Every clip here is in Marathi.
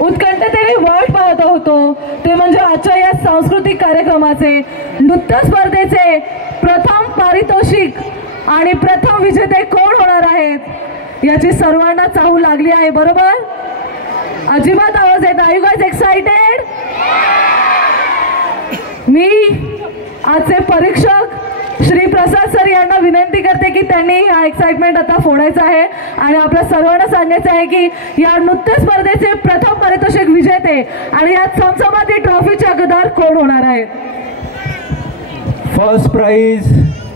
उत्कंठतेने वाट पाहत होतो ते म्हणजे आजच्या या सांस्कृतिक कार्यक्रमाचे नृत्य स्पर्धेचे प्रथम पारितोषिक आणि प्रथम विजेते कोण होणार आहेत याची सर्वांना चाहूल लागली आहे. बरोबर? अजिबात आवाज येत नाही. You guys excited? मी आजचे परीक्षक श्री प्रसाद सर यांना विनंती करते की त्यांनी हा एक्साइटमेंट आता फोडायचा आहे आणि आपल्या सर्वांना सांगायचं आहे की या नृत्य स्पर्धेचे प्रथम पारितोषिक विजेते आणि या चमचमाती ट्रॉफीचे हकदार कोण होणार आहेत. फर्स्ट प्राइज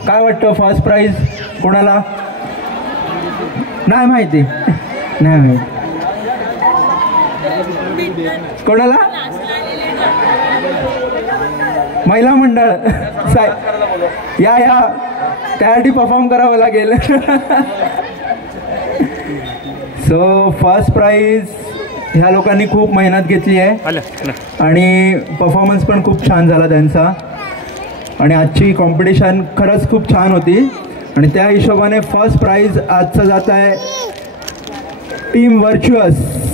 काय वाटतं? फर्स्ट प्राइज कोणाला? नाही माहिती. नाही माहिती कोणाला? महिला मंडळ या त्यासाठी परफॉर्म करावं लागेल. सो फर्स्ट प्राइज ह्या लोकांनी खूप मेहनत घेतली आहे आणि परफॉर्मन्स पण खूप छान झाला त्यांचा आणि आजची कॉम्पिटिशन खरंच खूप छान होती आणि त्या हिशोबाने फर्स्ट प्राइज आजचं जात आहे टीम व्हर्च्युअस.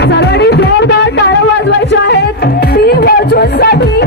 सर्वांनी जोरदार टाळ्या वाजवायच्या आहेत टीम व्हर्च्युअससाठी.